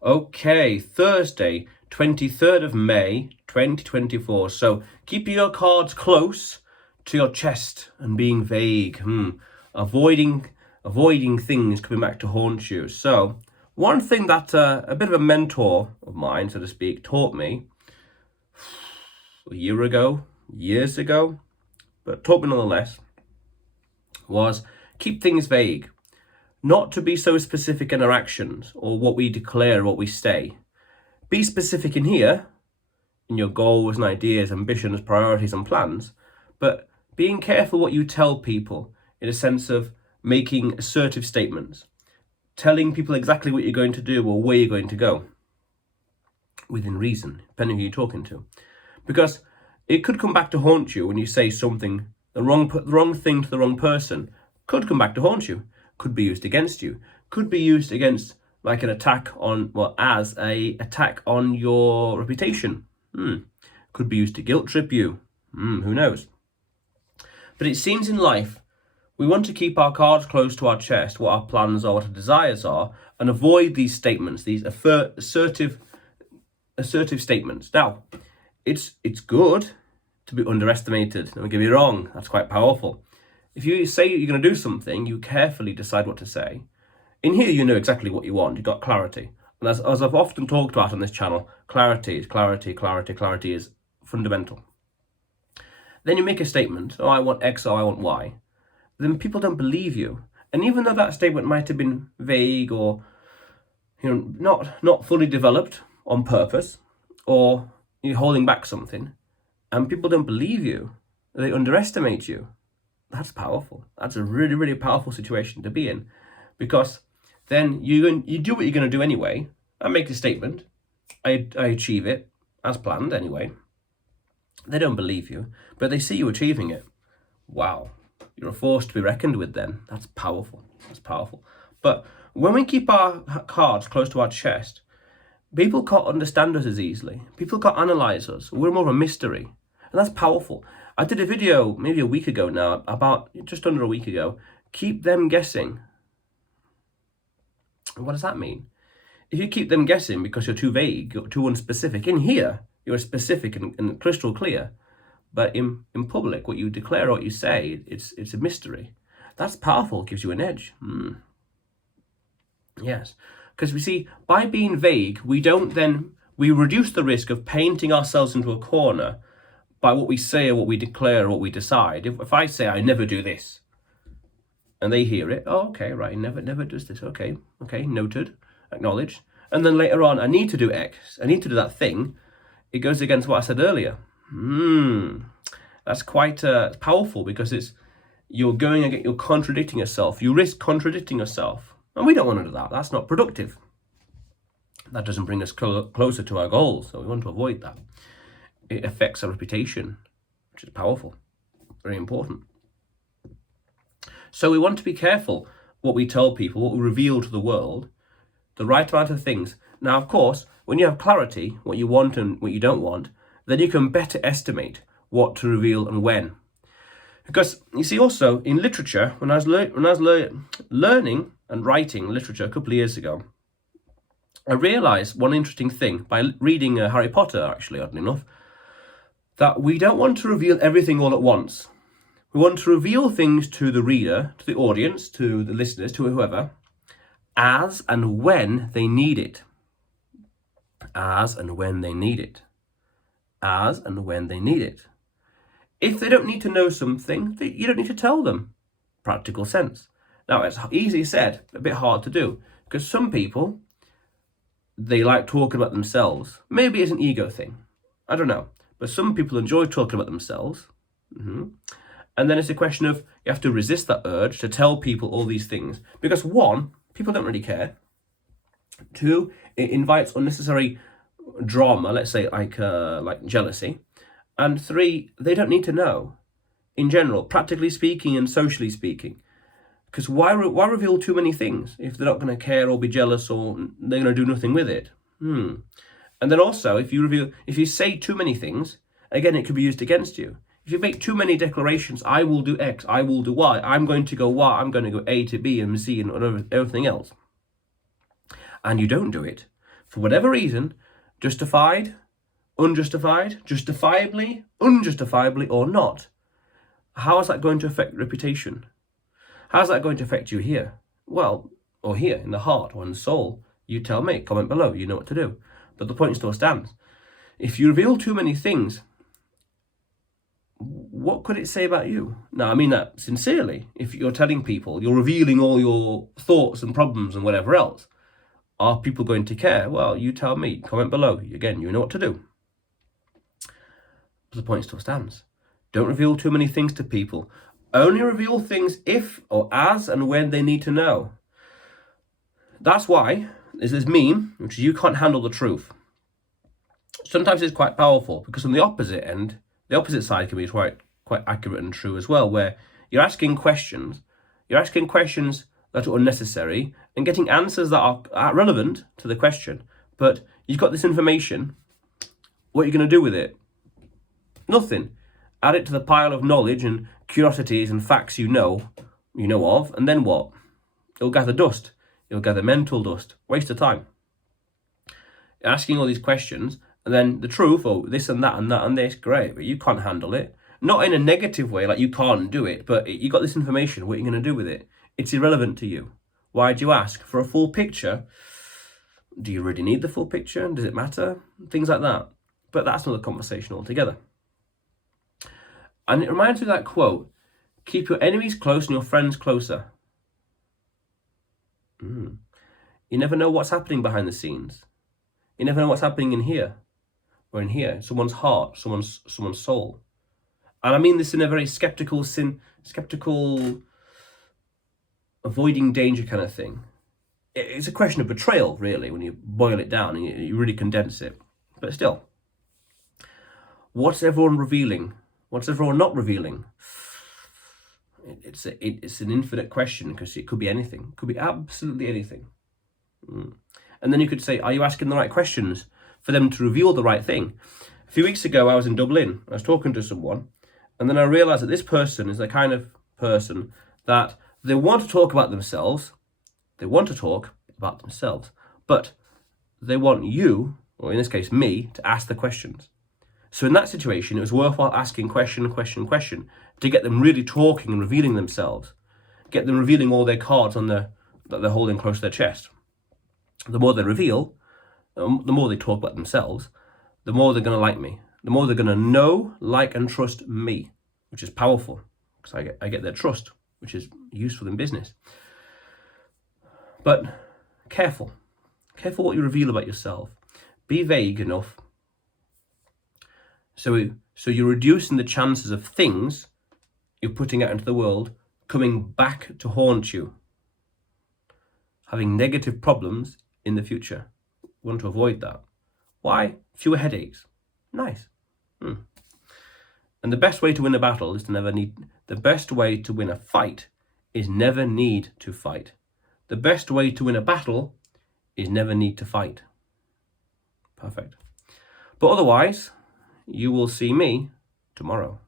Okay, Thursday, 23rd of May, 2024. So keep your cards close to your chest and being vague. Avoiding things coming back to haunt you. So one thing that a bit of a mentor of mine, so to speak, taught me years ago, but taught me nonetheless, was keep things vague. Not to be so specific in our actions or what we declare, what we say. Be specific in here, in your goals and ideas, ambitions, priorities and plans, but being careful what you tell people in a sense of making assertive statements, telling people exactly what you're going to do or where you're going to go, within reason, depending who you're talking to. Because it could come back to haunt you when you say something, the wrong thing to the wrong person, could come back to haunt you. Could be used against you, could be used against like an attack on, as a attack on your reputation. Could be used to guilt trip you. Who knows? But it seems in life, we want to keep our cards close to our chest, what our plans are, what our desires are, and avoid these statements, these assertive statements. Now, it's good to be underestimated. Don't get me wrong, that's quite powerful. If you say you're going to do something, you carefully decide what to say. In here, you know exactly what you want. You've got clarity. And as I've often talked about on this channel, clarity is fundamental. Then you make a statement, I want X or I want Y. Then people don't believe you. And even though that statement might have been vague or not fully developed on purpose, or you're holding back something, and people don't believe you, they underestimate you. That's powerful. That's a really, really powerful situation to be in, because then you do what you're going to do anyway. I make a statement. I achieve it as planned anyway. They don't believe you, but they see you achieving it. Wow. You're a force to be reckoned with then. That's powerful. That's powerful. But when we keep our cards close to our chest, people can't understand us as easily. People can't analyze us. We're more of a mystery. And that's powerful. I did a video maybe a week ago now, about just under a week ago. Keep them guessing. What does that mean? If you keep them guessing because you're too vague, you're too unspecific, in here, you're specific and crystal clear. But in public, what you declare, what you say, it's a mystery. That's powerful, gives you an edge. Yes. Because we see, by being vague, we reduce the risk of painting ourselves into a corner by what we say or what we declare or what we decide. If I say I never do this, and they hear it, okay, right, never does this, okay, noted, acknowledged. And then later on, I need to do X, I need to do that thing. It goes against what I said earlier. That's quite powerful, because you're contradicting yourself. You risk contradicting yourself. And we don't want to do that. That's not productive. That doesn't bring us closer to our goals. So we want to avoid that. It affects our reputation, which is powerful, very important. So we want to be careful what we tell people, what we reveal to the world, the right amount of things. Now, of course, when you have clarity, what you want and what you don't want, then you can better estimate what to reveal and when. Because you see, also in literature, when I was learning and writing literature a couple of years ago, I realized one interesting thing by reading Harry Potter, actually, oddly enough, that we don't want to reveal everything all at once. We want to reveal things to the reader, to the audience, to the listeners, to whoever, as and when they need it. As and when they need it. As and when they need it. If they don't need to know something, you don't need to tell them. Practical sense. Now, it's easily said, a bit hard to do, because some people, they like talking about themselves. Maybe it's an ego thing. I don't know. But some people enjoy talking about themselves. And then it's a question of, you have to resist that urge to tell people all these things. Because one, people don't really care. Two, it invites unnecessary drama, let's say like jealousy. And three, they don't need to know, in general, practically speaking and socially speaking. Because why reveal too many things if they're not going to care or be jealous or they're going to do nothing with it? And then also, if you say too many things, again, it could be used against you. If you make too many declarations, I will do X, I will do Y, I'm going to go Y, I'm going to go A to B and C and everything else, and you don't do it, for whatever reason, justified, unjustified, justifiably, unjustifiably, or not, how is that going to affect reputation? How's that going to affect you here? Well, or here, in the heart or in the soul? You tell me, comment below, you know what to do. But the point still stands. If you reveal too many things, what could it say about you? Now, I mean that sincerely. If you're telling people, you're revealing all your thoughts and problems and whatever else, are people going to care? Well, you tell me, comment below. Again, you know what to do. But the point still stands. Don't reveal too many things to people. Only reveal things if or as and when they need to know. That's why there's this meme, which is you can't handle the truth. Sometimes it's quite powerful because on the opposite end, the opposite side can be quite accurate and true as well, where you're asking questions that are unnecessary and getting answers that are relevant to the question. But you've got this information. What are you going to do with it? Nothing. Add it to the pile of knowledge and curiosities and facts you know of, and then what? It'll gather dust. It'll gather mental dust. Waste of time. You're asking all these questions, and then the truth, oh, this and that and that and this, great, but you can't handle it. Not in a negative way, like you can't do it, but you got this information, what are you going to do with it? It's irrelevant to you. Why'd you ask? For a full picture? Do you really need the full picture? Does it matter? Things like that. But that's another conversation altogether. And it reminds me of that quote, keep your enemies close and your friends closer. You never know what's happening behind the scenes. You never know what's happening in here, or in here, someone's heart, someone's soul. And I mean this in a very skeptical, avoiding danger kind of thing. It's a question of betrayal, really, when you boil it down and you really condense it. But still, what's everyone revealing? What's everyone not revealing? It's an infinite question because it could be anything. It could be absolutely anything. And then you could say, are you asking the right questions for them to reveal the right thing? A few weeks ago, I was in Dublin. I was talking to someone, and then I realised that this person is the kind of person that they want to talk about themselves. They want to talk about themselves, but they want you, or in this case, me, to ask the questions. So in that situation, it was worthwhile asking question to get them really talking and revealing themselves, get them revealing all their cards that they're holding close to their chest. The more they reveal, the more they talk about themselves, the more they're going to like me, the more they're going to know, like, and trust me, which is powerful because I get their trust, which is useful in business. But careful what you reveal about yourself. Be vague enough so you're reducing the chances of things you're putting out into the world coming back to haunt you, having negative problems in the future. We want to avoid that. Why? Fewer headaches. Nice. And the best way to win a battle is the best way to win a fight is never need to fight. The best way to win a battle is never need to fight. Perfect. But otherwise, you will see me tomorrow.